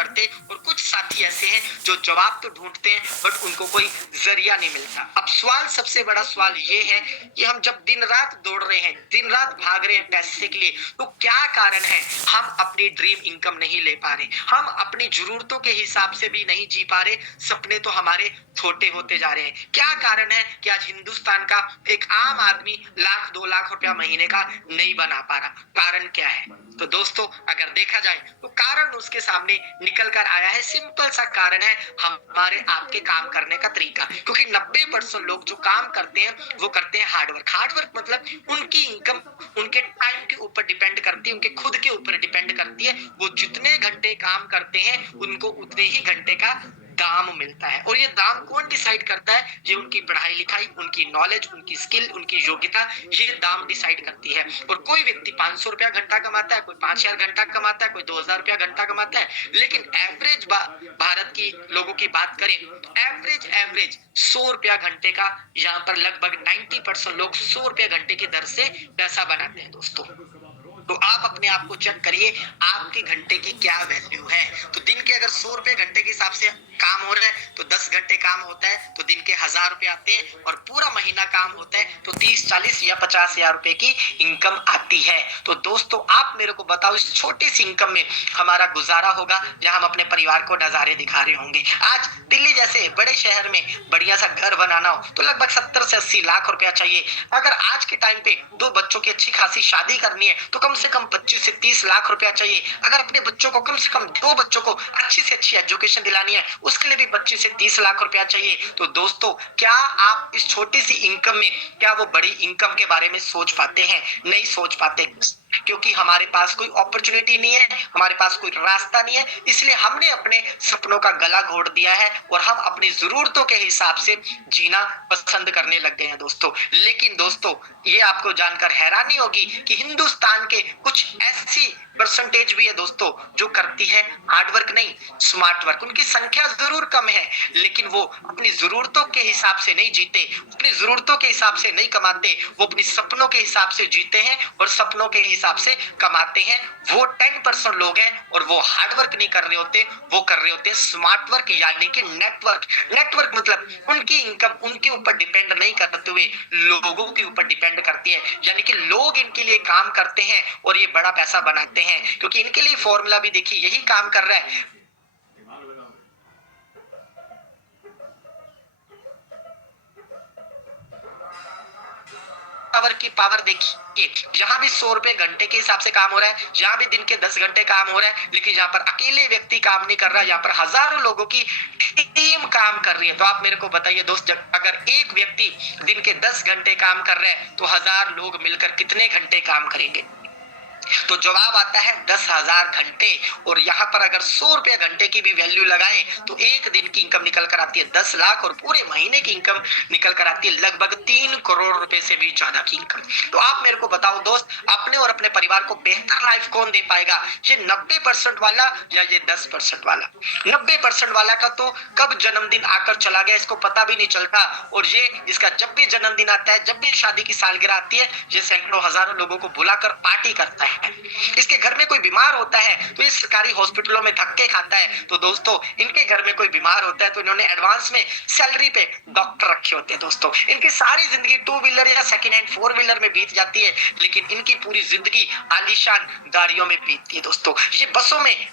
करते, और कुछ साथी ऐसे हैं जो जवाब तो ढूंढते हैं बट उनको कोई जरिया नहीं मिलता। अब सवाल, सबसे बड़ा सवाल ये है कि हम जब दिन रात दौड़ रहे हैं, दिन रात भाग रहे हैं पैसे के लिए, तो क्या कारण है हम अपनी ड्रीम इनकम नहीं ले पा रहे, हम अपनी जरूरतों के हिसाब से भी नहीं जी पा रहे, सपने तो हमारे छोटे होते जा रहे हैं। क्या कारण है कि आज हिंदुस्तान का एक आम आदमी लाख 2 लाख रुपया महीने का नहीं बना पा रहा? कारण क्या है? तो दोस्तों, अगर देखा जाए तो कारण उसके सामने निकल कर आया है। सिंपल सा कारण है हमारे आपके काम करने का तरीका। क्योंकि 90% लोग जो काम करते हैं वो करते हैं हार्डवर्क। हार्डवर्क मतलब उनकी इनकम उनके टाइम के ऊपर डिपेंड करती है, उनके खुद के ऊपर डिपेंड करती है। वो जितने घंटे काम करते हैं उनको उतने ही घंटे का दाम मिलता है। और ये दाम कौन डिसाइड करता है? ये उनकी पढ़ाई लिखाई, उनकी नॉलेज, उनकी स्किल, उनकी योग्यता, ये दाम डिसाइड करती है। और कोई व्यक्ति 500 रुपया घंटा कमाता है, कोई 5000 घंटा कमाता है, कोई 2000 रुपया घंटा कमाता है। लेकिन एवरेज भारत की लोगों की बात करें, एवरेज 100 रुपया घंटे का यहाँ पर लगभग 90% लोग 100 रुपया घंटे की दर से पैसा बनाते हैं दोस्तों। तो आप अपने आप को चेक करिए, आपके घंटे की क्या वैल्यू है। तो दिन के अगर 100 रुपए घंटे के हिसाब से काम हो रहा है तो 10 घंटे काम होता है तो दिन के 1000 रुपए आते हैं, और पूरा महीना काम होता है तो 30, 40 या 50 हजार रुपए की इनकम आती है। तो दोस्तों, आप मेरे को बताओ, इस छोटी सी इनकम में हमारा गुजारा होगा या हम अपने परिवार को नजारे दिखा रहे होंगे? आज दिल्ली जैसे बड़े शहर में बढ़िया सा घर बनाना हो तो लगभग 70 से 80 लाख रुपया चाहिए। अगर आज के टाइम पे 2 बच्चों की अच्छी खासी शादी करनी है तो कम से कम 25 से 30 लाख रुपया चाहिए। अगर अपने बच्चों को, कम से कम 2 बच्चों को अच्छी से अच्छी एजुकेशन दिलानी है, उसके लिए भी 25 से 30 लाख रुपया चाहिए। तो दोस्तों, क्या आप इस छोटी सी इनकम में, क्या वो बड़ी इनकम के बारे में सोच पाते हैं? नहीं सोच पाते, क्योंकि हमारे पास कोई अपॉर्चुनिटी नहीं है, हमारे पास कोई रास्ता नहीं है। इसलिए हमने अपने सपनों का गला घोट दिया है और हम अपनी जरूरतों के हिसाब से जीना पसंद करने लग गए हैं दोस्तों। लेकिन दोस्तों, ये आपको जानकर हैरानी होगी कि हिंदुस्तान के कुछ ऐसी परसेंटेज भी है दोस्तों जो करती है हार्डवर्क नहीं, स्मार्ट वर्क। उनकी संख्या जरूर कम है, लेकिन वो अपनी जरूरतों के हिसाब से नहीं जीते, अपनी जरूरतों के हिसाब से नहीं कमाते, वो अपनी सपनों के हिसाब से जीते हैं और सपनों के हिसाब से कमाते हैं। वो 10% लोग हैं और वो हार्डवर्क नहीं कर रहे होते, वो कर रहे होते स्मार्ट वर्क, यानी कि नेटवर्क। नेटवर्क मतलब उनकी इनकम उनके ऊपर डिपेंड नहीं करते हुए लोगों के ऊपर डिपेंड करती है, यानी कि लोग इनके लिए काम करते हैं और ये बड़ा पैसा बनाते हैं। क्योंकि इनके लिए फॉर्मूला भी देखिए, यही काम कर रहा है। पावर की पावर देखिए, यहाँ भी 100 रुपए घंटे के हिसाब से काम हो रहा है, यहाँ भी दिन के 10 घंटे काम हो रहा है, लेकिन यहाँ पर अकेले व्यक्ति काम नहीं कर रहा, यहाँ पर हजारों लोगों की टीम काम कर रही है। तो आप मेरे को बताइए दोस्त, अगर एक व्यक्ति दिन के 10 घंटे काम कर रहा है तो 1000 लोग मिलकर कितने घंटे काम करेंगे? तो जवाब आता है 10,000 घंटे। और यहाँ पर अगर 100 रुपया घंटे की भी वैल्यू लगाएं तो एक दिन की इनकम निकल कर आती है 10 लाख, और पूरे महीने की इनकम निकल कर आती है लगभग 3 करोड़ रुपए से भी ज्यादा की इनकम। तो आप मेरे को बताओ दोस्त, अपने और अपने परिवार को बेहतर लाइफ कौन दे पाएगा? ये 90% वाला या ये 10% वाला? 90% वाला का तो कब जन्मदिन आकर चला गया इसको पता भी नहीं चलता, और ये इसका जब भी जन्मदिन आता है, जब भी शादी की सालगिरह आती है, ये सैकड़ों हजारों लोगों को बुलाकर पार्टी करता है। इसके घर में कोई बीमार होता है तो ये सरकारी हॉस्पिटलों में धक्के खाता है। तो दोस्तों, इनके घर में कोई बीमार होता है तो इन्होंने एडवांस में सैलरी पे डॉक्टर रखे होते हैं दोस्तों। इनकी सारी जिंदगी 2 व्हीलर या सेकंड हैंड 4 व्हीलर में बीत जाती है, लेकिन इनकी पूरी जिंदगी आलीशान गाड़ियों में बीतती है दोस्तों। ये बसों में,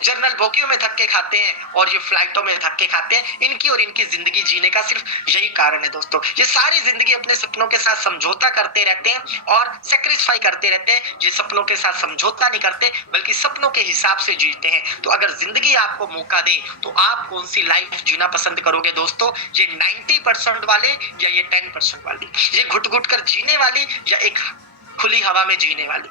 जनरल बोगियों में धक्के खाते हैं और ये फ्लाइटों में धक्के खाते हैं। इनकी और इनकी जिंदगी जीने का सिर्फ यही कारण है दोस्तों। ये सारी जिंदगी अपने सपनों के साथ समझौता करते रहते हैं और सेक्रीफाई करते रहते हैं। ये सपनों के साथ समझौता नहीं करते बल्कि सपनों के हिसाब से जीते हैं। तो अगर जिंदगी आपको मौका दे तो आप कौन सी लाइफ जीना पसंद करोगे दोस्तों? ये 90% वाले या ये 10% वाली? ये घुट घुट कर जीने वाली या एक खुली हवा में जीने वाली?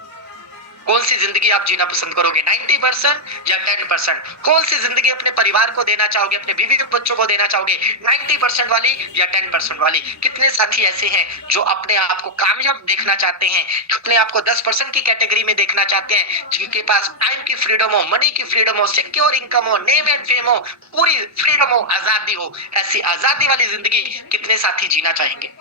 कौन सी जिंदगी आप जीना पसंद करोगे, 90% या 10%? कौन सी जिंदगी अपने परिवार को देना चाहोगे, अपने बीवी बच्चों को देना चाहोगे, 90% वाली या 10% वाली? कितने साथी ऐसे हैं जो अपने आप को कामयाब देखना चाहते हैं, अपने आप को 10% की कैटेगरी में देखना चाहते हैं, जिनके पास टाइम की फ्रीडम हो, मनी की फ्रीडम हो, सिक्योर इनकम हो, नेम एंड फेम हो, पूरी फ्रीडम हो, आजादी हो। ऐसी आजादी वाली जिंदगी कितने साथी जीना चाहेंगे?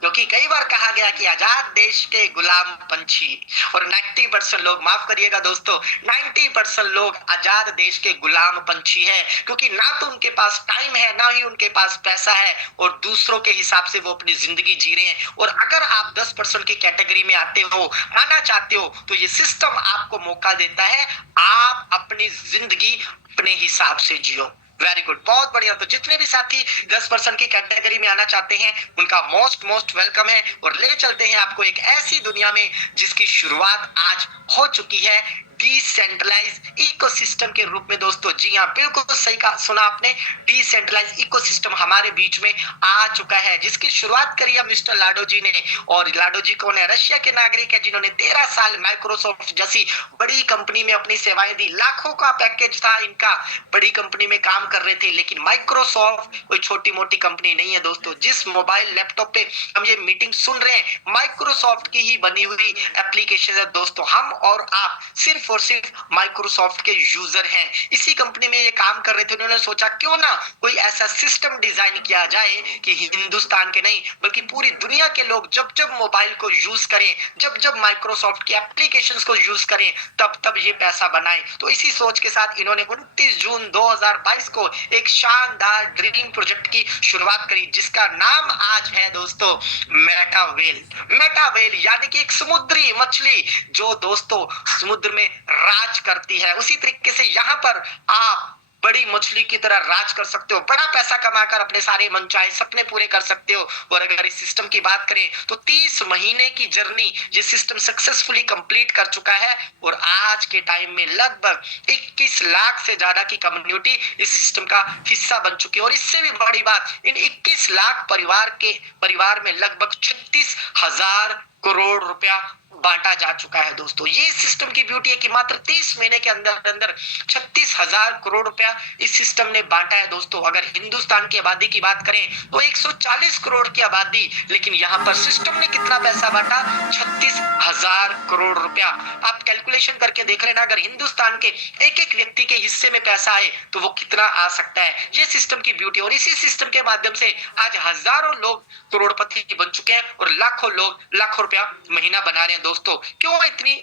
क्योंकि कई बार कहा गया कि आजाद देश के गुलाम पंछी, और 90% लोग, माफ करिएगा दोस्तों, 90% लोग आजाद देश के गुलाम पंछी है, क्योंकि ना तो उनके पास टाइम है, ना ही उनके पास पैसा है, और दूसरों के हिसाब से वो अपनी जिंदगी जी रहे हैं। और अगर आप 10% की कैटेगरी में आना चाहते हो, तो ये सिस्टम आपको मौका देता है, आप अपनी जिंदगी अपने हिसाब से जियो। वेरी गुड, बहुत बढ़िया। तो जितने भी साथी 10% की कैटेगरी में आना चाहते हैं, उनका मोस्ट मोस्ट वेलकम है, और ले चलते हैं आपको एक ऐसी दुनिया में जिसकी शुरुआत आज हो चुकी है, डिसेंट्रलाइज इकोसिस्टम के रूप में दोस्तों। जी हाँ, बिल्कुल सही कहा, सुना आपने, डिसेंट्रलाइज इकोसिस्टम हमारे बीच में आ चुका है, जिसकी शुरुआत करी है मिस्टर लाडो जी ने। और लाडो जी कौन है? रशिया के नागरिक है, जिन्होंने 13 साल माइक्रोसॉफ्ट जैसी बड़ी कंपनी में अपनी सेवाएं दी। लाखों का पैकेज था इनका, बड़ी कंपनी में काम कर रहे थे। लेकिन माइक्रोसॉफ्ट कोई छोटी मोटी कंपनी नहीं है दोस्तों। जिस मोबाइल लैपटॉप पे हम ये मीटिंग सुन रहे हैं, माइक्रोसॉफ्ट की ही बनी हुई एप्लीकेशन है दोस्तों। हम और आप सिर्फ और सिर्फ माइक्रोसॉफ्ट के यूजर हैं। इसी कंपनी में ये काम कर रहे थे। उन्होंने सोचा क्यों ना कोई ऐसा सिस्टम डिजाइन किया जाए कि हिंदुस्तान के नहीं बल्कि पूरी दुनिया के लोग जब जब मोबाइल को यूज करें, जब जब माइक्रोसॉफ्ट की एप्लीकेशंस को यूज करें, तब तब ये पैसा बनाए। तो इसी सोच के साथ इन्होंने 29 जून 2022 को एक शानदार ड्रीम प्रोजेक्ट की शुरुआत करी, जिसका नाम आज है दोस्तों मेटावेल। मेटावेल यानी कि एक समुद्री मछली जो दोस्तों समुद्र में राज करती है। उसी तरीके से यहाँ पर आप बड़ी मछली की तरह राज कर सकते हो, बड़ा पैसा कमाकर अपने सारे मनचाहे सपने पूरे कर सकते हो। और अगर इस सिस्टम की बात करें तो 30 महीने की जर्नी ये सिस्टम सक्सेसफुली कंप्लीट कर चुका है, और आज के टाइम में लगभग 21 लाख से ज्यादा की कम्युनिटी इस सिस्टम का हिस्सा बन चुकी है। और इससे भी बड़ी बात, इन 21 लाख परिवार में लगभग 36,000 करोड़ रुपया बांटा जा चुका है दोस्तों। ये सिस्टम की ब्यूटी है कि मात्र 30 महीने के अंदर अंदर 36,000 करोड़ रुपया इस सिस्टम ने बांटा है दोस्तों। अगर हिंदुस्तान की आबादी की बात करें तो 140 करोड़ की आबादी, लेकिन यहाँ पर सिस्टम ने कितना पैसा बांटा? 36,000 करोड़ रुपया। आप कैलकुलेशन करके देख लेना, अगर हिंदुस्तान के एक एक व्यक्ति के हिस्से में पैसा आए तो वो कितना आ सकता है। ये सिस्टम की ब्यूटी। और इसी सिस्टम के माध्यम से आज हजारों लोग करोड़पति बन चुके हैं, और लाखों लोग लाखों रुपया महीना बना रहे हैं दोस्तों। क्यों इतनी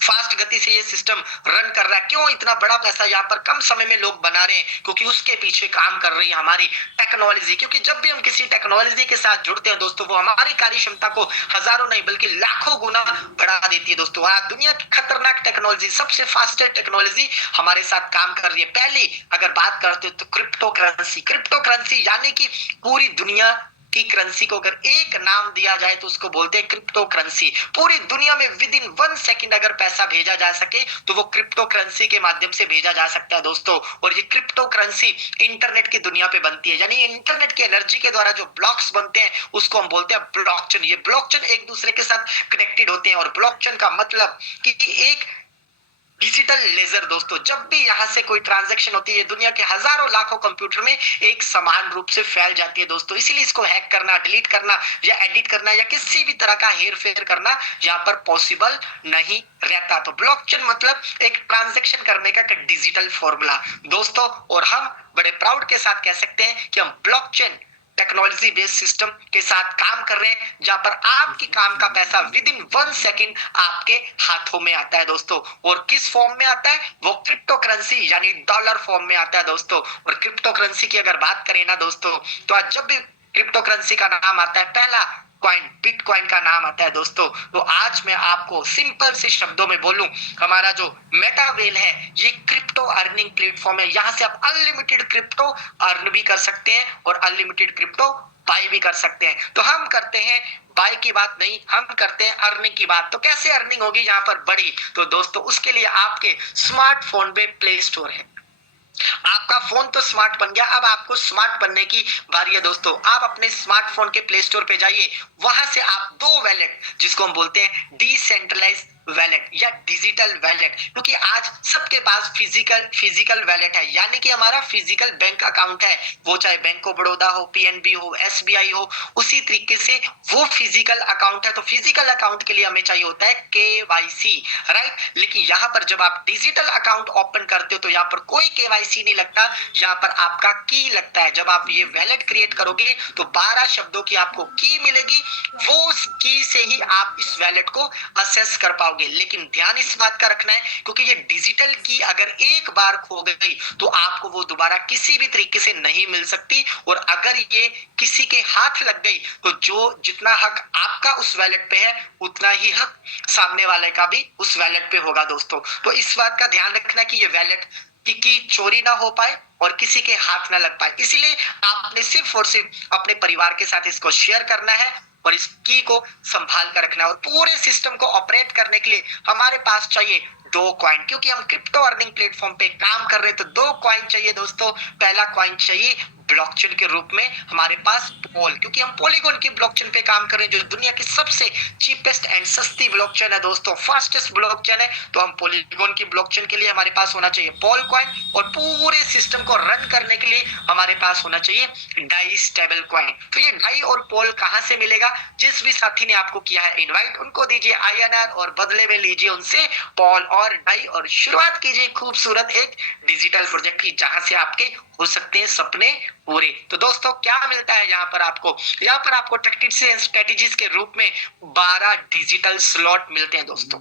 फास्ट गति से ये सिस्टम रन कर रहा है? क्यों इतना बड़ा पैसा यहाँ पर कम समय में लोग बना रहे हैं? क्योंकि उसके पीछे काम कर रही है हमारी टेक्नोलॉजी। क्योंकि जब भी हम किसी टेक्नोलॉजी के साथ जुड़ते हैं दोस्तों, वो हमारी कार्य क्षमता को हजारों नहीं बल्कि लाखों गुना बढ़ा देती है दोस्तों। आज दुनिया की खतरनाक टेक्नोलॉजी, सबसे फास्टेस्ट टेक्नोलॉजी हमारे साथ काम कर रही है। पहली अगर बात करते हो तो क्रिप्टो करेंसी। क्रिप्टो करेंसी यानी कि पूरी दुनिया की करेंसी को अगर एक नाम दिया जाए तो उसको बोलते हैं क्रिप्टो करेंसी। पूरी दुनिया में विद इन 1 सेकंड अगर पैसा भेजा जा सके तो वो क्रिप्टो करेंसी के माध्यम से भेजा जा सकता है दोस्तों। और ये क्रिप्टो करेंसी इंटरनेट की दुनिया पे बनती है, यानी इंटरनेट की एनर्जी के द्वारा जो ब्लॉक्स बनते हैं उसको हम बोलते हैं ब्लॉकचेन। ये ब्लॉकचेन एक दूसरे के साथ कनेक्टेड होते हैं, और ब्लॉकचेन का मतलब कि एक डिजिटल लेजर दोस्तों। जब भी यहां से कोई ट्रांजैक्शन होती है दुनिया के हजारों लाखों कंप्यूटर में एक समान रूप से फैल जाती है दोस्तों। इसीलिए इसको हैक करना, डिलीट करना या एडिट करना या किसी भी तरह का हेर फेर करना यहाँ पर पॉसिबल नहीं रहता। तो ब्लॉकचेन मतलब एक ट्रांजैक्शन करने का डिजिटल फॉर्मूला दोस्तों। और हम बड़े प्राउड के साथ कह सकते हैं कि हम ब्लॉकचेन टेक्नोलॉजी बेस्ड सिस्टम के साथ काम कर रहे हैं, जहां पर आपकी काम का पैसा विद इन 1 सेकंड आपके हाथों में आता है दोस्तों। और किस फॉर्म में आता है? वो क्रिप्टो करेंसी यानी डॉलर फॉर्म में आता है दोस्तों। और क्रिप्टो करेंसी की अगर बात करें ना दोस्तों, तो आज जब भी क्रिप्टो करेंसी का नाम आता है, पहला कॉइन बिटकॉइन का नाम आता है दोस्तों। तो आज मैं आपको सिंपल से शब्दों में बोलूं, हमारा जो मेटावेल है ये क्रिप्टो अर्निंग प्लेटफॉर्म है। यहां से आप अनलिमिटेड क्रिप्टो अर्न भी कर सकते हैं और अनलिमिटेड क्रिप्टो बाय भी कर सकते हैं। तो हम करते हैं बाय की बात नहीं, हम करते हैं अर्निंग की बात। तो कैसे अर्निंग होगी यहाँ पर बड़ी? तो दोस्तों उसके लिए आपके स्मार्टफोन में प्ले स्टोर है। आपका फोन तो स्मार्ट बन गया, अब आपको स्मार्ट बनने की बारी है दोस्तों। आप अपने स्मार्टफोन के प्ले स्टोर पे जाइए, वहां से आप 2 वैलेट जिसको हम बोलते हैं डिसेंट्रलाइज वैलेट या डिजिटल वैलेट, क्योंकि आज सबके पास फिजिकल वैलेट है, यानी कि हमारा फिजिकल बैंक अकाउंट है, वो चाहे बैंक ऑफ बड़ौदा हो, पीएनबी हो, एसबीआई हो, उसी तरीके से वो फिजिकल अकाउंट है। तो फिजिकल अकाउंट के लिए हमें चाहिए होता है केवाईसी, राइट। लेकिन यहाँ पर जब आप डिजिटल अकाउंट ओपन करते हो तो यहाँ पर कोई केवाईसी नहीं लगता, यहाँ पर आपका की लगता है। जब आप ये वैलेट क्रिएट करोगे तो 12 शब्दों की आपको की मिलेगी, वो की से ही आप इस वैलेट को असेस कर पाओगे। लेकिन ध्यान इस बात का रखना है, क्योंकि ये डिजिटल की अगर एक बार खो गई तो आपको वो दोबारा किसी भी तरीके से नहीं मिल सकती, और अगर ये किसी के हाथ लग गई तो जो जितना हक आपका उस वैलेट पे है उतना ही हक सामने वाले का भी उस वैलेट पे होगा दोस्तों। तो इस बात का ध्यान रखना कि ये वैलेट की चोरी ना हो पाए और किसी के हाथ ना लग पाए, इसीलिए आपने सिर्फ और सिर्फ अपने परिवार के साथ इसको शेयर करना है और इस की को संभाल कर रखना है। और पूरे सिस्टम को ऑपरेट करने के लिए हमारे पास चाहिए 2 कॉइन, क्योंकि हम क्रिप्टो अर्निंग प्लेटफॉर्म पे काम कर रहे हैं तो 2 कॉइन चाहिए दोस्तों। पहला कॉइन चाहिए ब्लॉकचेन के रूप में हमारे पास पोल, क्योंकि हम पॉलीगॉन की ब्लॉकचेन पे काम कर रहे हैं जो दुनिया की सबसे चीपेस्ट एंड सस्ती ब्लॉकचेन है दोस्तों, फास्टेस्ट ब्लॉकचेन है। तो हम पॉलीगॉन की ब्लॉकचेन के लिए हमारे पास होना चाहिए पोल कॉइन, और पूरे सिस्टम को रन करने के लिए हमारे पास होना चाहिए डाई स्टेबल कॉइन। तो ये डाई और पोल कहां से मिलेगा? जिस भी साथी ने आपको किया है इनवाइट उनको दीजिए आईएनआर और बदले में लीजिए उनसे पोल और डाई, और शुरुआत कीजिए खूबसूरत एक डिजिटल प्रोजेक्ट की, जहां से आपके हो सकते हैं सपने पूरे। तो दोस्तों क्या मिलता है यहाँ पर आपको? यहाँ पर आपको टैक्टिक्स एंड स्ट्रेटेजीज के रूप में 12 डिजिटल स्लॉट मिलते हैं दोस्तों।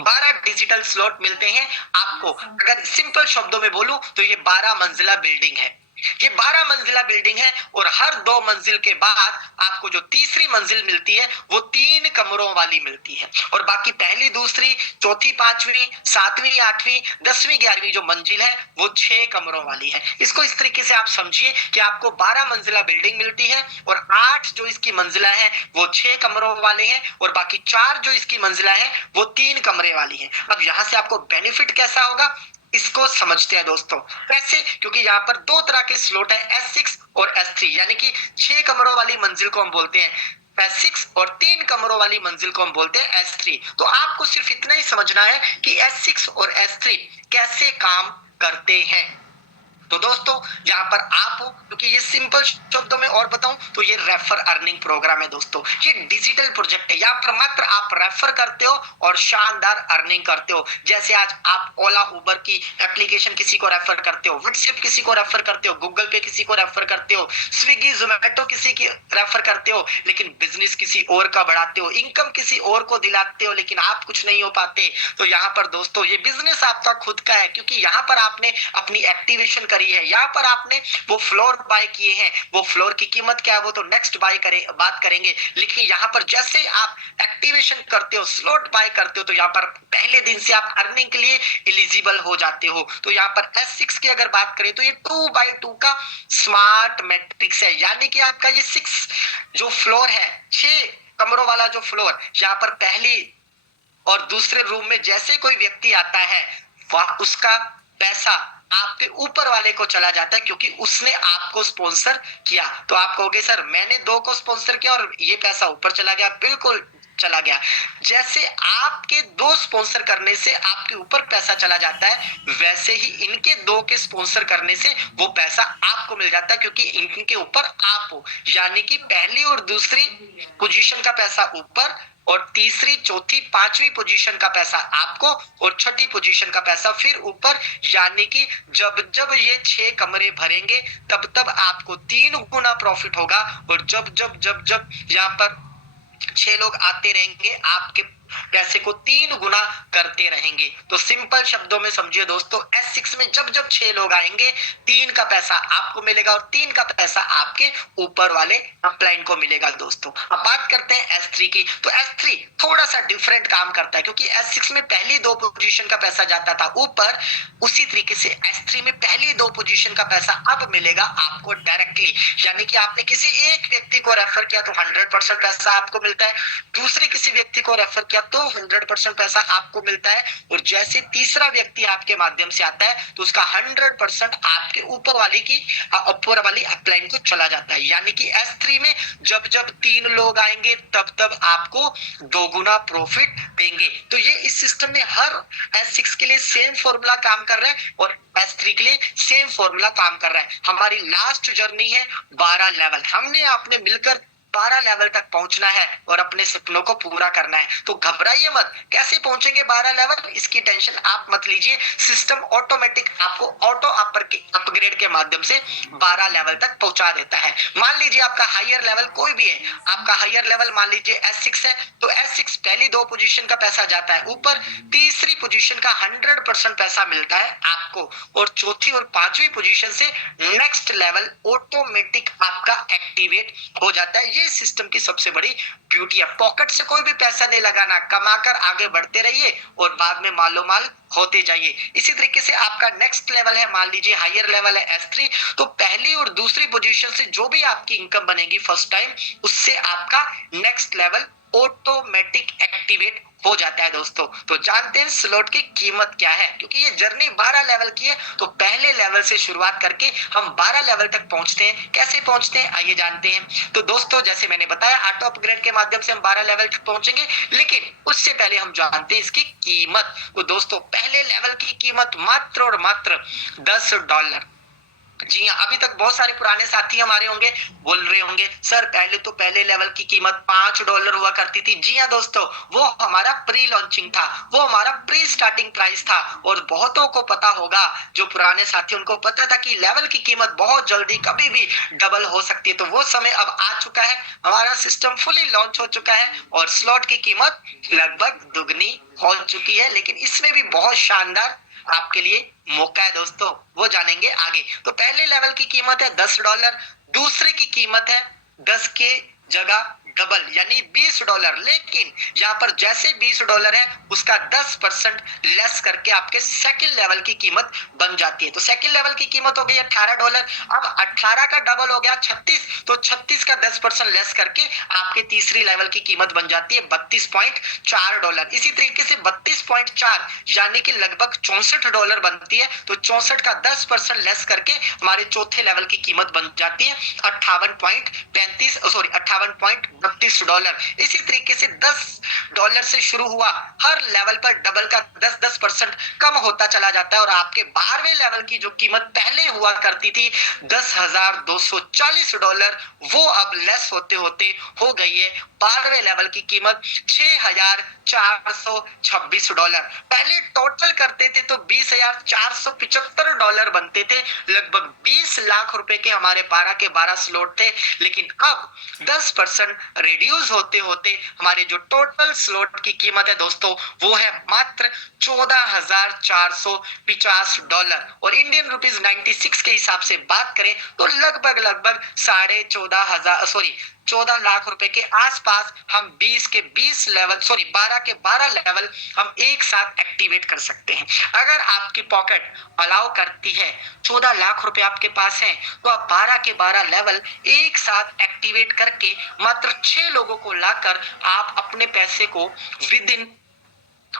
12 डिजिटल स्लॉट मिलते हैं आपको। अगर सिंपल शब्दों में बोलूं तो ये 12 मंजिला बिल्डिंग है। ये 12 मंजिला बिल्डिंग है, और हर 2 मंजिल के बाद आपको जो तीसरी मंजिल मिलती है वो 3 कमरों वाली मिलती है, और बाकी पहली, दूसरी, चौथी, पांचवी, सातवीं, आठवीं, 10वीं, 11वीं जो मंजिल है वो 6 कमरों वाली है। इसको इस तरीके से आप समझिए कि आपको 12 मंजिला बिल्डिंग मिलती है, और 8 जो इसकी मंजिला है वो 6 कमरों वाले हैं, और बाकी 4 जो इसकी मंजिला है वो 3 कमरे वाली है। अब यहां से आपको बेनिफिट कैसा होगा इसको समझते हैं दोस्तों। कैसे? क्योंकि यहाँ पर 2 तरह के स्लॉट है, S6 और S3, यानी कि 6 कमरों वाली मंजिल को हम बोलते हैं S6 और 3 कमरों वाली मंजिल को हम बोलते हैं S3। तो आपको सिर्फ इतना ही समझना है कि S6 और S3 कैसे काम करते हैं। तो दोस्तों यहाँ पर आप हो, क्योंकि ये सिंपल शब्दों में और बताऊं तो ये रेफर अर्निंग प्रोग्राम है दोस्तों। ये डिजिटल प्रोजेक्ट है, यहाँ पर मात्र आप रेफर करते हो और शानदार अर्निंग करते हो। जैसे आज आप ओला उबर की एप्लीकेशन किसी को रेफर करते हो, व्हाट्सएप किसी को रेफर करते हो, गूगल पे किसी को रेफर करते हो, स्विगी जोमेटो किसी की रेफर करते हो, लेकिन बिजनेस किसी और का बढ़ाते हो, इनकम किसी और को दिलाते हो, लेकिन आप कुछ नहीं हो पाते। तो यहाँ पर दोस्तों ये बिजनेस आपका खुद का है, क्योंकि यहाँ पर आपने अपनी एक्टिवेशन करी है, यहाँ पर आपने वो फ्लोर बाय किए हैं। वो फ्लोर की कीमत क्या है वो तो नेक्स्ट बात करेंगे, लेकिन यहाँ पर जैसे आप एक्टिवेशन करते हो, स्लॉट बाय करते हो, तो यहाँ पर पहले दिन से आप अर्निंग के लिए एलिजिबल हो जाते हो। तो यहाँ पर S6 की अगर बात करें तो ये 2x2 का स्मार्ट मैट्रिक्स है, यानी कि आपका ये 6 जो फ्लोर है, 6 कमरों वाला जो फ्लोर, यहाँ पर पहली और दूसरे रूम में जैसे कोई व्यक्ति आता है वह उसका पैसा आपके ऊपर वाले को चला जाता है, क्योंकि उसने आपको स्पॉन्सर किया। तो आप कहोगे सर मैंने 2 को स्पॉन्सर किया और ये पैसा ऊपर चला गया। बिल्कुल चला गया। जैसे आपके 2 स्पॉन्सर करने से आपके ऊपर पैसा चला जाता है, वैसे ही इनके 2 के स्पॉन्सर करने से वो पैसा आपको मिल जाता है, क्योंकि इनके ऊपर आप हो। यानी कि पहली और दूसरी पोजीशन का पैसा ऊपर, और तीसरी, चौथी, पांचवी पोजीशन का पैसा आपको, और छठी पोजीशन का पैसा फिर ऊपर। यानी कि जब जब ये 6 कमरे भरेंगे तब तब आपको 3 गुना प्रॉफिट होगा, और जब जब जब जब यहाँ पर 6 लोग आते रहेंगे आपके पैसे को 3 गुना करते रहेंगे। तो सिंपल शब्दों में समझिए दोस्तों, S6 में जब जब 6 लोग आएंगे 3 का पैसा आपको मिलेगा, और 3 का पैसा आपके ऊपर वाले अपलाइन को मिलेगा दोस्तों। अब बात करते हैं S3 की। तो S3 थोड़ा सा डिफरेंट काम करता है, क्योंकि S6 में पहली 2 पोजीशन का पैसा जाता था ऊपर, उसी तरीके से S3 में पहली 2 पोजीशन का पैसा अब मिलेगा आपको डायरेक्टली। यानी कि आपने किसी एक व्यक्ति को रेफर किया तो 100% पैसा आपको मिलता है, दूसरे किसी व्यक्ति को रेफर किया तो 100% पैसा आपको मिलता है, और जैसे तीसरा व्यक्ति आपके माध्यम से आता है तो उसका 100% आपके ऊपर वाली अपलाइन को चला जाता है। यानी कि S3 में जब जब 3 लोग आएंगे तब तब आपको दोगुना प्रॉफिट देंगे। तो ये इस सिस्टम में हर S6 के लिए सेम फॉर्मूला काम कर रहा है और S3 के लिए सेम फॉर्मूला काम कर रहा है। हमारी लास्ट जर्नी है 12 लेवल। हमने आपने मिलकर 12 लेवल तक पहुंचना है और अपने सपनों को पूरा करना है। तो घबराइए मत, कैसे पहुंचेंगे 12 लेवल इसकी टेंशन आप मत लीजिए। सिस्टम ऑटोमेटिक आपको ऑटो अपग्रेड के माध्यम से 12 लेवल तक पहुंचा देता है। मान लीजिए आपका हायर लेवल कोई भी है, आपका हायर लेवल मान लीजिए S6 है, तो S6 पहली 2 पोजीशन का पैसा जाता है ऊपर, तीसरी पोजीशन का 100% पैसा मिलता है आपको, और चौथी और पांचवी पोजीशन से नेक्स्ट लेवल ऑटोमेटिक आपका एक्टिवेट हो जाता है। ये सिस्टम की सबसे बड़ी ब्यूटी है। पॉकेट से कोई भी पैसा नहीं लगाना, कमाकर आगे बढ़ते रहिए और बाद में मालो माल होते जाइए। इसी तरीके से आपका नेक्स्ट लेवल है, मान लीजिए हायर लेवल है S3, तो पहली और दूसरी पोजीशन से जो भी आपकी इनकम बनेगी फर्स्ट टाइम, उससे आपका नेक्स्ट लेवल ऑटोमेटिक एक्टिवेट हो जाता है दोस्तों। तो जानते हैं स्लॉट की कीमत क्या है, क्योंकि ये जर्नी 12 लेवल की है, तो पहले लेवल से शुरुआत करके हम 12 लेवल तक पहुंचते हैं। कैसे पहुंचते हैं आइए जानते हैं। तो दोस्तों जैसे मैंने बताया ऑटो अपग्रेड के माध्यम से हम 12 लेवल तक पहुंचेंगे, लेकिन उससे पहले हम जानते हैं इसकी कीमत। तो दोस्तों पहले लेवल की कीमत मात्र और मात्र $10। जी हाँ, अभी तक बहुत सारे पुराने साथी हमारे होंगे, बोल रहे होंगे सर पहले तो पहले लेवल की कीमत $5 हुआ करती थी। जी हाँ दोस्तों, वो हमारा प्री लॉन्चिंग था, वो हमारा प्री स्टार्टिंग प्राइस था, और बहुतों को पता होगा जो पुराने साथी, उनको पता था कि लेवल की कीमत बहुत जल्दी कभी भी डबल हो सकती है। तो वो समय अब आ चुका है, हमारा सिस्टम फुली लॉन्च हो चुका है और स्लॉट की कीमत लगभग दुगनी हो चुकी है। लेकिन इसमें भी बहुत शानदार आपके लिए मौका है दोस्तों, वो जानेंगे आगे। तो पहले लेवल की कीमत है $10, दूसरे की कीमत है 10 के जगह डबल यानी $20। लेकिन यहाँ पर जैसे $20 है उसका 10% लेस करके आपके सेकंड लेवल की कीमत बन जाती है। तो सेकंड लेवल की कीमत हो गई $18। अब 18 का डबल हो गया 36, तो 36 का 10% लेस करके आपके तीसरी लेवल की कीमत बन जाती है $32.4। इसी तरीके से 32.4 यानी कि लगभग $64 बनती है, तो 64 का 10% लेस करके हमारे चौथे लेवल की कीमत बन जाती है $58.32। इसी तरीके से $10 से शुरू हुआ, हर लेवल पर डबल का 10% कम होता चला जाता है, और आपके 12वें लेवल की जो कीमत पहले हुआ करती थी $10,240, वो अब लेस होते होते हो गई है 12वें लेवल की कीमत $6,426। पहले टोटल करते थे तो $20,475 बनते थे, लगभग 20 लाख रुपए के हमारे 12 के 12 स्लॉट थे। लेकिन अब 10% रिड्यूस होते होते हमारे जो टोटल स्लॉट की कीमत है दोस्तों, वो है मात्र $14,450, और इंडियन रुपीज 96 के हिसाब से बात करें तो लगभग 14 लाख रुपए के आसपास हम 12 के 12 लेवल हम एक साथ एक्टिवेट कर सकते हैं। अगर आपकी पॉकेट अलाउ करती है, 14 लाख रुपए आपके पास हैं, तो आप 12 के 12 लेवल एक साथ एक्टिवेट करके मात्र 6 लोगों को लाकर आप अपने पैसे को with in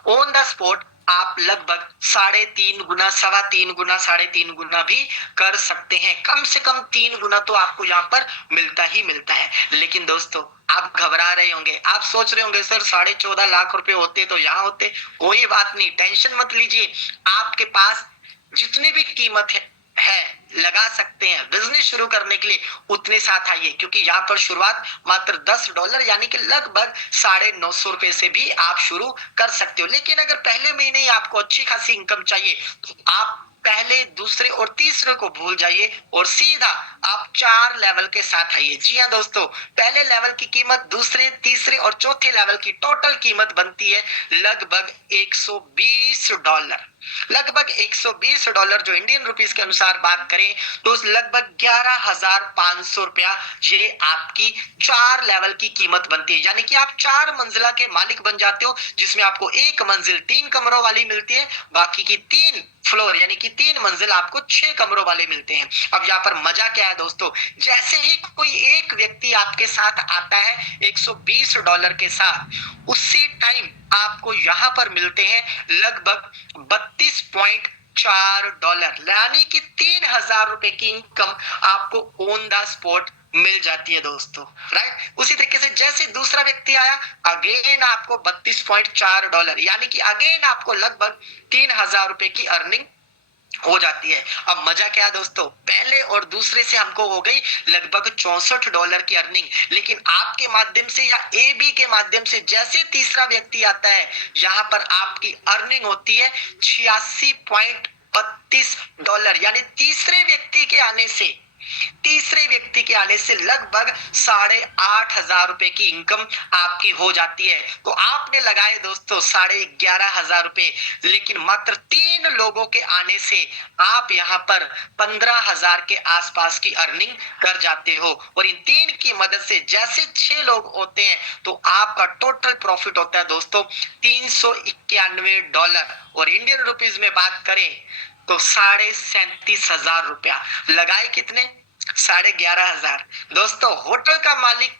on the spot आप लगभग 3.5 गुना, 3.25 गुना, 3.5 गुना भी कर सकते हैं। कम से कम 3 गुना तो आपको यहाँ पर मिलता ही मिलता है। लेकिन दोस्तों आप घबरा रहे होंगे, आप सोच रहे होंगे सर 14.5 लाख रुपए होते तो यहाँ होते। कोई बात नहीं, टेंशन मत लीजिए, आपके पास जितनी भी कीमत है लगा सकते हैं बिजनेस शुरू करने के लिए, उतने साथ आइए, क्योंकि यहाँ पर शुरुआत मात्र $10 यानी कि लगभग 950 रुपए से भी आप शुरू कर सकते हो। लेकिन अगर पहले महीने ही आपको अच्छी खासी इनकम चाहिए तो आप पहले, दूसरे और तीसरे को भूल जाइए और सीधा आप 4 लेवल के साथ आइए। जी हाँ दोस्तों, पहले लेवल की कीमत, दूसरे, तीसरे और चौथे लेवल की टोटल कीमत बनती है लगभग $120। लगभग $120 जो इंडियन रुपीस के अनुसार बात करें तो लगभग 11,500 रुपया ये आपकी 4 लेवल की कीमत बनती है। यानी कि आप 4 मंजिला के मालिक बन जाते हो, जिसमें आपको एक मंजिल 3 कमरों वाली मिलती है, बाकी की 3 फ्लोर यानी कि 3 मंजिल आपको 6 कमरों वाले मिलते हैं। अब यहाँ पर मजा क्या है दोस्तों, जैसे ही कोई एक व्यक्ति आपके साथ आता है $120 के साथ, उसी टाइम आपको यहाँ पर मिलते हैं लगभग $32.4, यानी कि 3,000 रुपए की इनकम आपको ऑन द स्पॉट मिल जाती है दोस्तों, राइट। उसी तरीके से जैसे दूसरा व्यक्ति आया, अगेन आपको $32.4, यानी कि अगेन आपको लगभग 3,000 रुपए की अर्निंग हो जाती है। अब मजा क्या दोस्तों, पहले और दूसरे से हमको हो गई लगभग $64 की अर्निंग, लेकिन आपके माध्यम से या ए बी के माध्यम से जैसे तीसरा व्यक्ति आता है, यहाँ पर आपकी अर्निंग होती है $86.32, यानी तीसरे व्यक्ति के आने से लगभग 8,500 रुपए की इनकम आपकी हो जाती है। तो आपने लगाए दोस्तों 11,500 रुपए, लेकिन मात्र 3 लोगों के आने से आप यहाँ पर 15,000 के आसपास की अर्निंग कर जाते हो। और इन 3 की मदद से जैसे 6 लोग होते हैं तो आपका टोटल प्रॉफिट होता है दोस्तों $391, और इंडियन रुपीज में बात करें तो 37,500 रुपया। लगाए कितने? 11,500। दोस्तों होटल का मालिक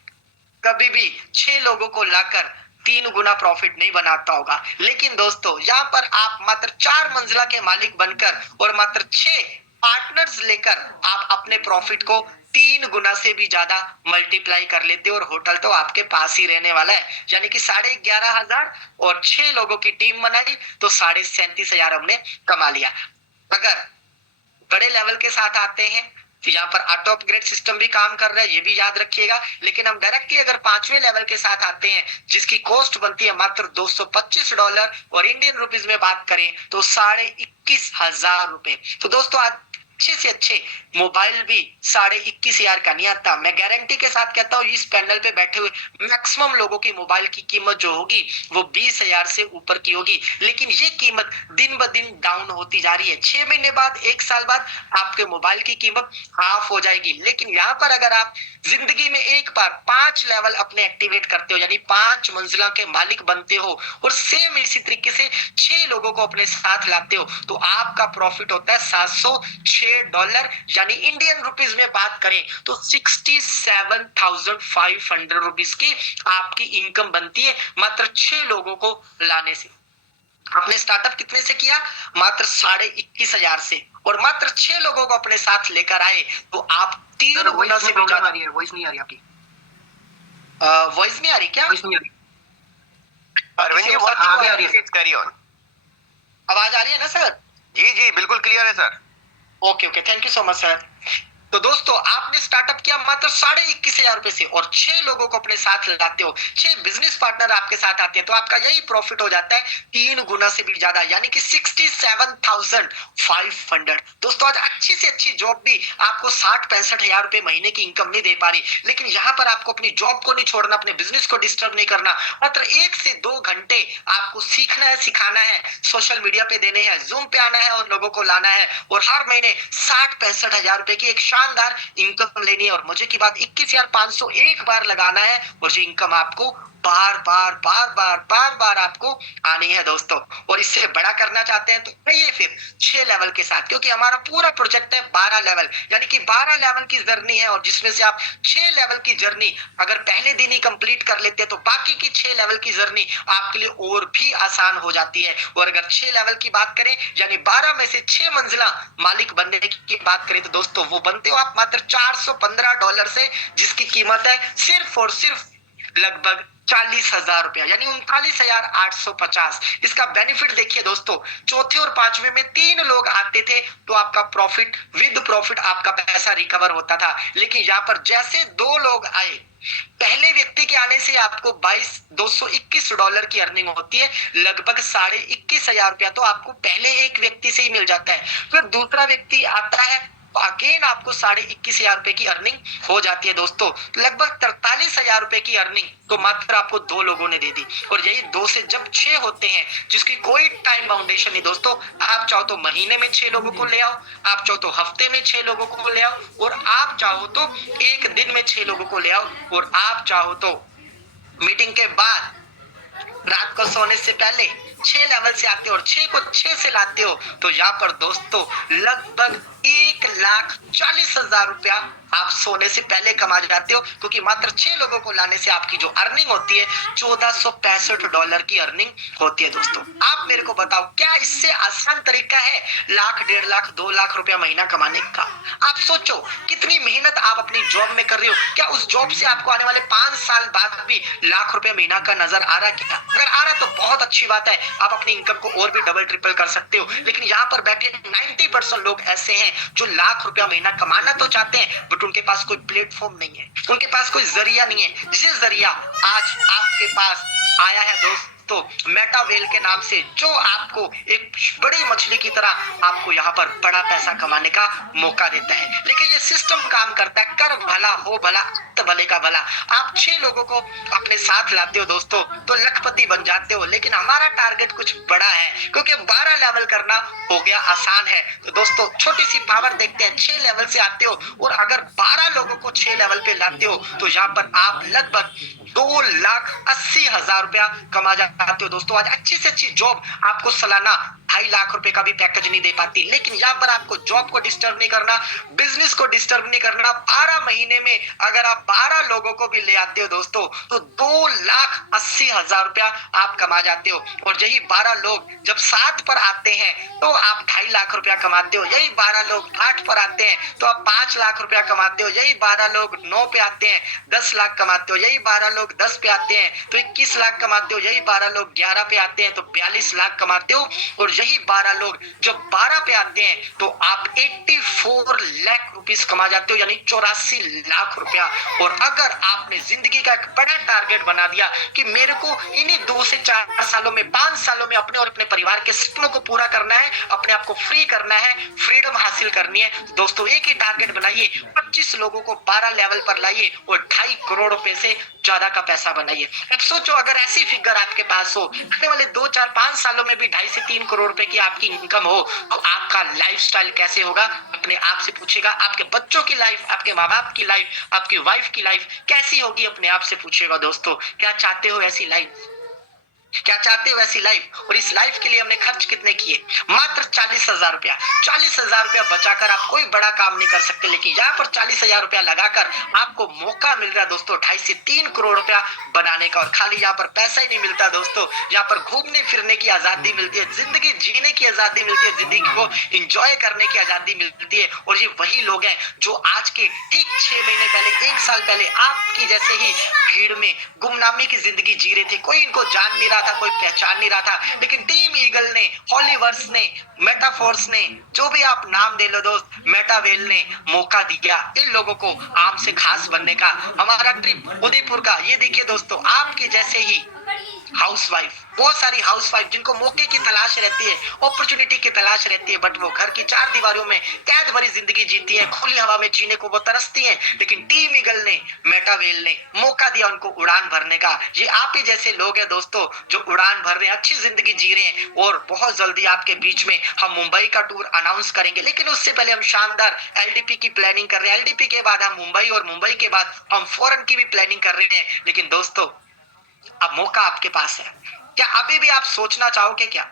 कभी भी 6 लोगों को लाकर 3 गुना प्रॉफिट नहीं बनाता होगा, लेकिन दोस्तों यहाँ पर आप मात्र 4 मंजिला के मालिक बनकर और मात्र 6 पार्टनर्स लेकर आप अपने प्रॉफिट को 3 गुना से भी ज्यादा मल्टीप्लाई कर लेते हो, और होटल तो आपके पास ही रहने वाला है। यानी कि 11,500 और 6 लोगों की टीम बनाई तो 37,500 हमने कमा लिया। अगर बड़े लेवल के साथ आते हैं तो यहाँ पर ऑटो अपग्रेड सिस्टम भी काम कर रहा है, ये भी याद रखिएगा। लेकिन हम डायरेक्टली अगर 5वें लेवल के साथ आते हैं जिसकी कॉस्ट बनती है मात्र $225, और इंडियन रुपीज में बात करें तो 21,500 रुपए। तो दोस्तों आज अच्छे से अच्छे मोबाइल भी 21,500 का नहीं आता। मैं गारंटी के साथ कहता हूँ इस पैनल पे बैठे हुए मैक्सिमम लोगों की मोबाइल की कीमत जो होगी वो 20,000 से ऊपर की होगी, लेकिन ये कीमत दिन ब दिन डाउन होती जा रही है। 6 महीने बाद, 1 साल बाद आपके मोबाइल की कीमत हाफ हो जाएगी। लेकिन यहाँ पर अगर आप जिंदगी में एक बार 5 लेवल अपने एक्टिवेट करते हो, यानी 5 मंजिला के मालिक बनते हो, और सेम इसी तरीके से 6 लोगों को अपने साथ लाते हो, तो आपका प्रॉफिट होता है $706, यानी इंडियन रुपीज में बात करें तो 67,500 रुपीज की आपकी इनकम बनती है मात्र 6 लोगों को लाने से। आपने स्टार्टअप कितने से किया? मात्र 21,500 से, और मात्र 6 लोगों को अपने साथ लेकर आए तो आप 3 गुना से भी ज्यादा। वॉइस नहीं आ रही आपकी। वॉइस नहीं आ रही क्या? वॉइस नहीं आ रही। अरविंद जी बहुत आगे आ रही है। Carry on. आवाज आ रही है ना सर? जी जी बिल्कुल क्लियर है sir. Okay okay, thank you so much sir. तो दोस्तों आपने स्टार्टअप किया मात्र 21,500 रुपए से, और 6 लोगों को अपने साथ लाते हो, 6 बिजनेस पार्टनर आपके साथ आते हैं, तो आपका यही प्रॉफिट हो जाता है 3 गुना से भी ज्यादा, यानी कि 67,500। दोस्तों आज अच्छी से अच्छी जॉब भी आपको 60-65,000 रुपए महीने की इनकम नहीं दे पा रही, लेकिन यहाँ पर आपको अपनी जॉब को नहीं छोड़ना, अपने बिजनेस को डिस्टर्ब नहीं करना। मात्र 1 से 2 घंटे आपको सीखना है, सिखाना है, सोशल मीडिया पे देने हैं, जूम पे आना है और लोगों को लाना है, और हर महीने 60-65,000 रुपए की एक शानदार इनकम लेनी है। और मुझे की बात 21,500 एक बार लगाना है, और ये इनकम आपको बार बार आपको आनी है दोस्तों। और इससे बड़ा करना चाहते हैं तो आइए फिर 6 लेवल के साथ, क्योंकि हमारा पूरा प्रोजेक्ट है 12 लेवल, यानी कि 12 लेवल की जर्नी है, और जिसमें से आप 6 लेवल की जर्नी अगर पहले दिन ही कंप्लीट कर लेते हैं तो बाकी की 6 लेवल की जर्नी आपके लिए और भी आसान हो जाती है। और अगर 6 लेवल की बात करें, यानी 12 में से 6 मंजिला मालिक बनने की बात करें तो दोस्तों वो बनते हो आप मात्र $415 से, जिसकी कीमत है सिर्फ और सिर्फ लगभग 40,000 रुपया, यानी 39,850। इसका बेनिफिट देखिए दोस्तों, चौथे और 5वें में 3 लोग आते थे तो आपका प्रॉफिट विद प्रॉफिट आपका पैसा रिकवर होता था, लेकिन यहाँ पर जैसे 2 लोग आए, पहले व्यक्ति के आने से आपको $221 की अर्निंग होती है, लगभग 21,500 रुपया तो आपको पहले एक व्यक्ति से ही मिल जाता है। फिर दूसरा व्यक्ति आता है तो अगेन आपको 21,500 रुपए की अर्निंग हो जाती है दोस्तों। लगभग 43,000 रुपए की अर्निंग तो मात्र आपको 2 लोगों ने दे दी, और यही 2 से जब 6 होते हैं जिसकी कोई टाइम बाउंडेशन नहीं दोस्तों, आप चाहो तो महीने में 6 लोगों को ले आओ, आप चाहो तो हफ्ते में 6 लोगों को ले आओ, और आप चाहो तो एक दिन में 6 लोगों को ले आओ, और आप चाहो तो मीटिंग के बाद रात को सोने से पहले 6 लेवल से आते हो और 6 को 6 से लाते हो, तो यहाँ पर दोस्तों लगभग 1,40,000 रुपया आप सोने से पहले कमा जाते हो, क्योंकि मात्र 6 लोगों को लाने से आपकी जो अर्निंग होती है $1465 की अर्निंग होती है। दोस्तों आप मेरे को बताओ, क्या इससे आसान तरीका है लाख, 1.5 लाख, 2 लाख रुपया महीना कमाने का? आप सोचो कितनी मेहनत आप अपनी जॉब में कर रहे हो। क्या उस जॉब से आपको आने वाले 5 साल बाद भी लाख रुपया महीना का नजर आ रहा है? क्या अगर आ रहा है तो बहुत अच्छी बात है, आप अपनी इनकम को और भी डबल ट्रिपल कर सकते हो। लेकिन यहाँ पर बैठे 90% लोग ऐसे हैं जो लाख रुपया महीना कमाना तो चाहते हैं, बट उनके पास कोई प्लेटफॉर्म नहीं है, उनके पास कोई जरिया नहीं है। ये जरिया आज आपके पास आया है दोस्त, तो मेटावेल के नाम से, जो आपको एक बड़ी मछली की तरह आपको यहाँ पर बड़ा पैसा कमाने का मौका देता है। लेकिन ये सिस्टम काम करता है, कर भला हो भला, तो भले का भला। आप 6 लोगों को अपने साथ लाते हो दोस्तों, तो लखपति बन जाते हो। लेकिन हमारा टारगेट कुछ बड़ा है, क्योंकि 12 लेवल करना हो गया आसान है। तो दोस्तों छोटी सी पावर देखते हैं, 6 लेवल से आते हो और अगर 12 लोगों को 6 लेवल पे लाते हो तो यहाँ पर आप लगभग 2,80,000 रुपया कमा जाते हो। दोस्तों आज अच्छी से अच्छी जॉब आपको सालाना 2.5 लाख रुपए का भी पैकेज नहीं दे पाती, लेकिन यहाँ पर आपको जॉब को डिस्टर्ब नहीं करना, बिजनेस को डिस्टर्ब नहीं करना। 12 महीने में अगर आप 12 लोगों को भी ले आते हो दोस्तों, तो 2,80,000 रुपया आप कमा जाते हो। और यही 12 लोग जब 7 पर आते हैं तो आप 2.5 लाख रुपया कमाते हो। यही 12 लोग 8 पर आते हैं तो आप 5 लाख रुपया कमाते हो। यही 12 लोग 9 पे आते हैं 10 लाख कमाते हो। यही 12 लोग 10 पे आते हैं तो 21 लाख कमाते हो। यही 12 लोग 11 पे आते हैं तो 42 लाख कमाते हो। और यही 12 लोग जब 12 पे आते हैं तो आप 84 लाख रुपीस कमा जाते हो, यानी 84 लाख रुपया। और अगर आपने जिंदगी का एक बड़ा टारगेट बना दिया कि मेरे को इन्हीं 2 से 4 सालों में, 5 सालों में अपने और अपने परिवार के सपनों को पूरा करना है, अपने आप को फ्री करना है, फ्रीडम हासिल करनी है, तो दोस्तों एक ही टारगेट बनाइए, 25 लोगों को 12 लेवल पर लाइए और 2.5 करोड़ रुपए से ज्यादा का पैसा बनाइए। अब सोचो अगर ऐसी फिगर आपके पास हो, आने वाले 2, 4, 5 सालों में भी 2.5 से 3 करोड़ रुपए की आपकी इनकम हो, तो आपका लाइफस्टाइल कैसे होगा? अपने आप से पूछेगा। आपके बच्चों की लाइफ, आपके माँ बाप की लाइफ, आपकी वाइफ की लाइफ कैसी होगी? अपने आप से पूछेगा। दोस्तों क्या चाहते हो ऐसी लाइफ? क्या चाहते हो ऐसी लाइफ? और इस लाइफ के लिए हमने खर्च कितने किए? मात्र 40,000 रुपया। 40,000 रुपया बचाकर आप कोई बड़ा काम नहीं कर सकते, लेकिन यहाँ पर 40,000 रुपया लगाकर आपको मौका मिल रहा है दोस्तों 2.5 से 3 करोड़ रुपया बनाने का। और खाली यहाँ पर पैसा ही नहीं मिलता दोस्तों, यहाँ पर घूमने फिरने की आजादी मिलती है, जिंदगी जीने की आजादी मिलती है, जिंदगी को एंजॉय करने की आजादी मिलती है। और ये वही लोग हैं जो आज के ठीक 6 महीने पहले, 1 साल पहले आपकी जैसे ही भीड़ में गुमनामी की जिंदगी जी रहे थे। कोई इनको जान नहीं रहा था, कोई पहचान नहीं रहा था, लेकिन टीम ईगल ने, हॉलीवर्स ने, मेटाफोर्स ने, जो भी आप नाम दे लो दोस्त, मेटावेल ने मौका दिया इन लोगों को आम से खास बनने का। हमारा ट्रिप उदयपुर का, ये देखिए दोस्तों, आपके जैसे ही हाउसवाइफ, बहुत सारी हाउसवाइफ जिनको मौके की तलाश रहती है, अपॉर्चुनिटी की तलाश रहती है, बट वो घर की 4 दीवारों में कैद भरी जिंदगी जीती है, खुली हवा में जीने को वो तरसती हैं। लेकिन टीम ईगल ने, मेटावेल ने मौका दिया उनको उड़ान भरने का। ये आप ही जैसे लोग हैं दोस्तों जो उड़ान भर रहे हैं, अच्छी जिंदगी जी रहे हैं। और बहुत जल्दी आपके बीच में हम मुंबई का टूर अनाउंस करेंगे, लेकिन उससे पहले हम शानदार एलडीपी की प्लानिंग कर रहे हैं। एलडीपी के बाद हम मुंबई, और मुंबई के बाद हम फॉरेन की भी प्लानिंग कर रहे हैं। लेकिन दोस्तों अब मौका आपके पास है, क्या अभी भी आप सोचना चाहोगे क्या?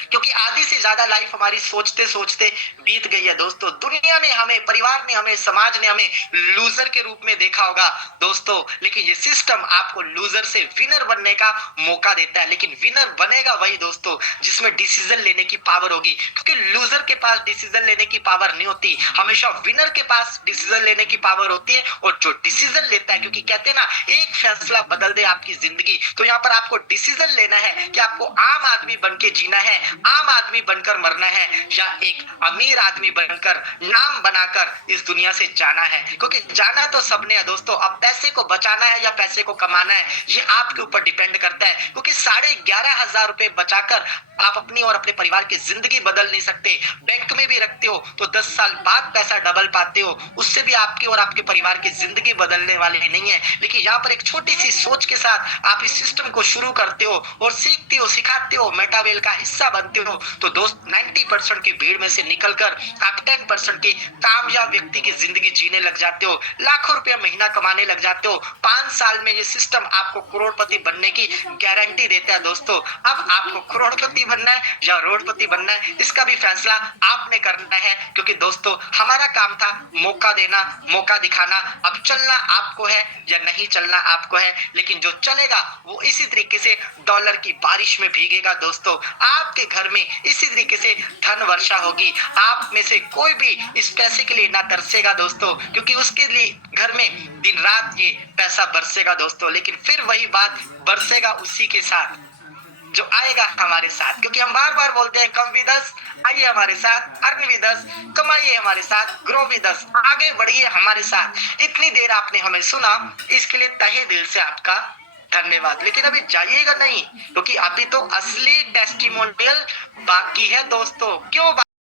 क्योंकि आधी से ज्यादा लाइफ हमारी सोचते सोचते बीत गई है दोस्तों। दुनिया ने हमें, परिवार ने हमें, समाज ने हमें लूजर के रूप में देखा होगा दोस्तों, लेकिन ये सिस्टम आपको लूजर से विनर बनने का मौका देता है। लेकिन विनर बनेगा वही दोस्तों जिसमें डिसीजन लेने की पावर होगी, क्योंकि लूजर के पास डिसीजन लेने की पावर नहीं होती, हमेशा विनर के पास डिसीजन लेने की पावर होती है। और जो डिसीजन लेता है, क्योंकि कहते हैं ना एक फैसला बदल दे आपकी जिंदगी, तो यहाँ पर आपको डिसीजन लेना है कि आपको आम आदमी बन के जीना है, आम आदमी बनकर मरना है, या एक अमीर आदमी बनकर, नाम बनाकर इस दुनिया से जाना है। क्योंकि जाना तो सबने है दोस्तों, अब पैसे को बचाना है या पैसे को कमाना है, ये आपके ऊपर डिपेंड करता है। क्योंकि 11,500 रुपए बचाकर आप अपनी और अपने परिवार की जिंदगी बदल नहीं सकते। बैंक में भी रखते हो तो 10 साल बाद पैसा डबल पाते हो, उससे भी आपकी और आपके परिवार की जिंदगी बदलने वाली नहीं है। लेकिन यहाँ पर एक छोटी सी सोच के साथ आप इस सिस्टम को शुरू करते हो और सीखते हो, सिखाते हो, मेटावेल का हिस्सा बनते हो तो दोस्त 90% की भीड़ में से निकलकर आप 10% की कामयाब व्यक्ति की जिंदगी जीने लग जाते हो, लाखों रुपया महीना कमाने लग जाते हो। 5 साल में ये सिस्टम आपको करोड़पति बनने की गारंटी देता है दोस्तों। अब आपको करोड़पति बनना है या रोडपति बनना है, इसका भी फैसला आपने करना है, क्योंकि दोस्तों हमारा काम था मौका देना, मौका दिखाना। अब चलना आपको है या नहीं चलना आपको है, लेकिन जो चलेगा वो इसी तरीके से डॉलर की बारिश में भीगेगा दोस्तों। आपके घर में इसी तरीके से धन वर्षा होगी, आप में से कोई भी इस पैसे के लिए ना तरसेगा दोस्तों, क्योंकि उसके लिए घर में दिन रात ये पैसा बरसेगा दोस्तों। लेकिन फिर वही बात, बरसेगा उसी के साथ जो आएगा हमारे साथ, क्योंकि हम बार बार बोलते हैं कम विद अस, आइए हमारे साथ, अर्न विद अस, कमाइए हमारे साथ, ग्रो विद अस, आगे बढ़िए हमारे साथ। इतनी देर आपने हमें सुना, इसके लिए तहे दिल से आपका धन्यवाद। लेकिन अभी जाइएगा नहीं, क्योंकि अभी तो असली टेस्टिमोनियल बाकी है दोस्तों। क्यों